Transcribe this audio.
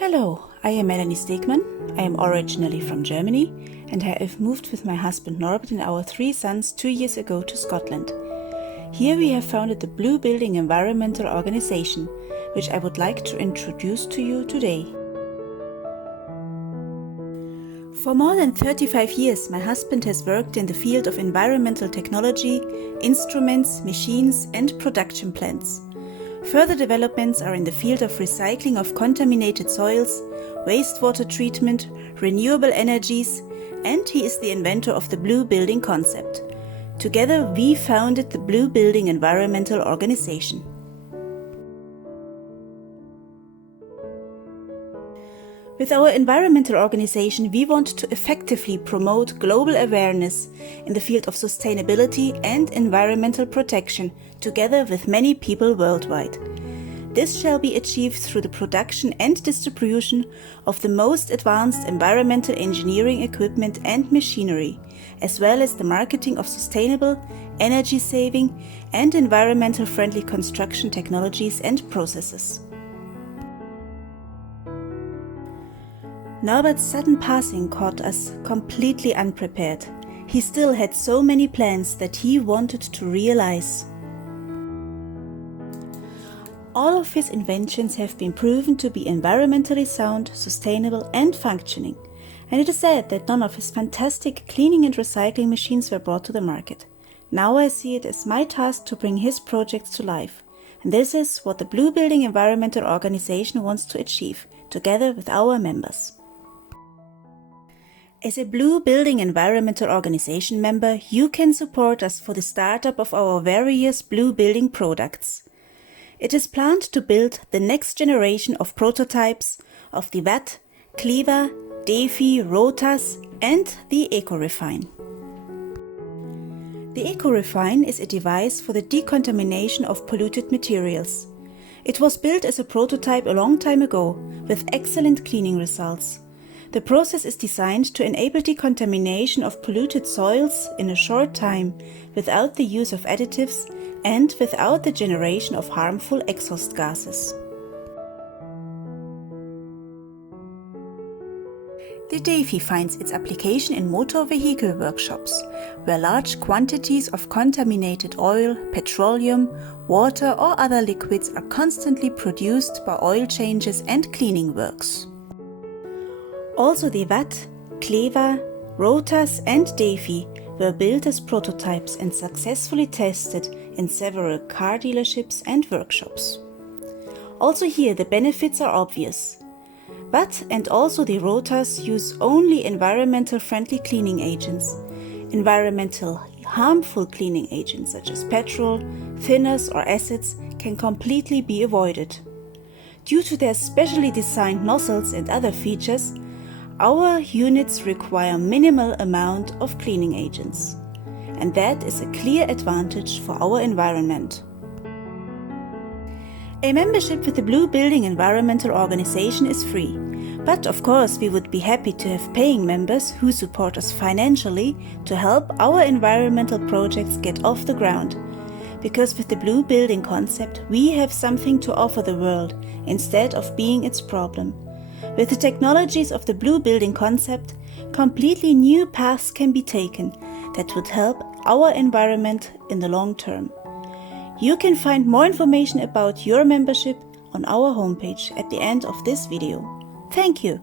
Hello, I am Melanie Stegmann. I am originally from Germany and I have moved with my husband Norbert and our 3 sons 2 years ago to Scotland. Here we have founded the Blue Building Environmental Organization, which I would like to introduce to you today. For more than 35 years, my husband has worked in the field of environmental technology, instruments, machines and production plants. Further developments are in the field of recycling of contaminated soils, wastewater treatment, renewable energies, and he is the inventor of the Blue Building concept. Together we founded the Blue Building Environmental Organization. With our environmental organization, we want to effectively promote global awareness in the field of sustainability and environmental protection, together with many people worldwide. This shall be achieved through the production and distribution of the most advanced environmental engineering equipment and machinery, as well as the marketing of sustainable, energy-saving and environmental-friendly construction technologies and processes. Norbert's sudden passing caught us completely unprepared. He still had so many plans that he wanted to realize. All of his inventions have been proven to be environmentally sound, sustainable and functioning. And it is sad that none of his fantastic cleaning and recycling machines were brought to the market. Now I see it as my task to bring his projects to life. And this is what the Blue Building Environmental Organization wants to achieve, together with our members. As a Blue Building Environmental Organization member, you can support us for the startup of our various Blue Building products. It is planned to build the next generation of prototypes of the VAT, Cleaver, Defi, Rotas and the ECOREFINE. The ECOREFINE is a device for the decontamination of polluted materials. It was built as a prototype a long time ago with excellent cleaning results. The process is designed to enable decontamination of polluted soils in a short time without the use of additives and without the generation of harmful exhaust gases. The Defi finds its application in motor vehicle workshops, where large quantities of contaminated oil, petroleum, water or other liquids are constantly produced by oil changes and cleaning works. Also the VAT, Cleaver, Rotas and Defi were built as prototypes and successfully tested in several car dealerships and workshops. Also here the benefits are obvious. VAT and also the Rotas use only environmental friendly cleaning agents. Environmental harmful cleaning agents such as petrol, thinners or acids can completely be avoided. Due to their specially designed nozzles and other features, our units require minimal amount of cleaning agents, and that is a clear advantage for our environment. A membership with the Blue Building Environmental Organization is free, but of course we would be happy to have paying members who support us financially to help our environmental projects get off the ground. Because with the Blue Building concept we have something to offer the world instead of being its problem. With the technologies of the Blue Building concept, completely new paths can be taken that would help our environment in the long term. You can find more information about your membership on our homepage at the end of this video. Thank you!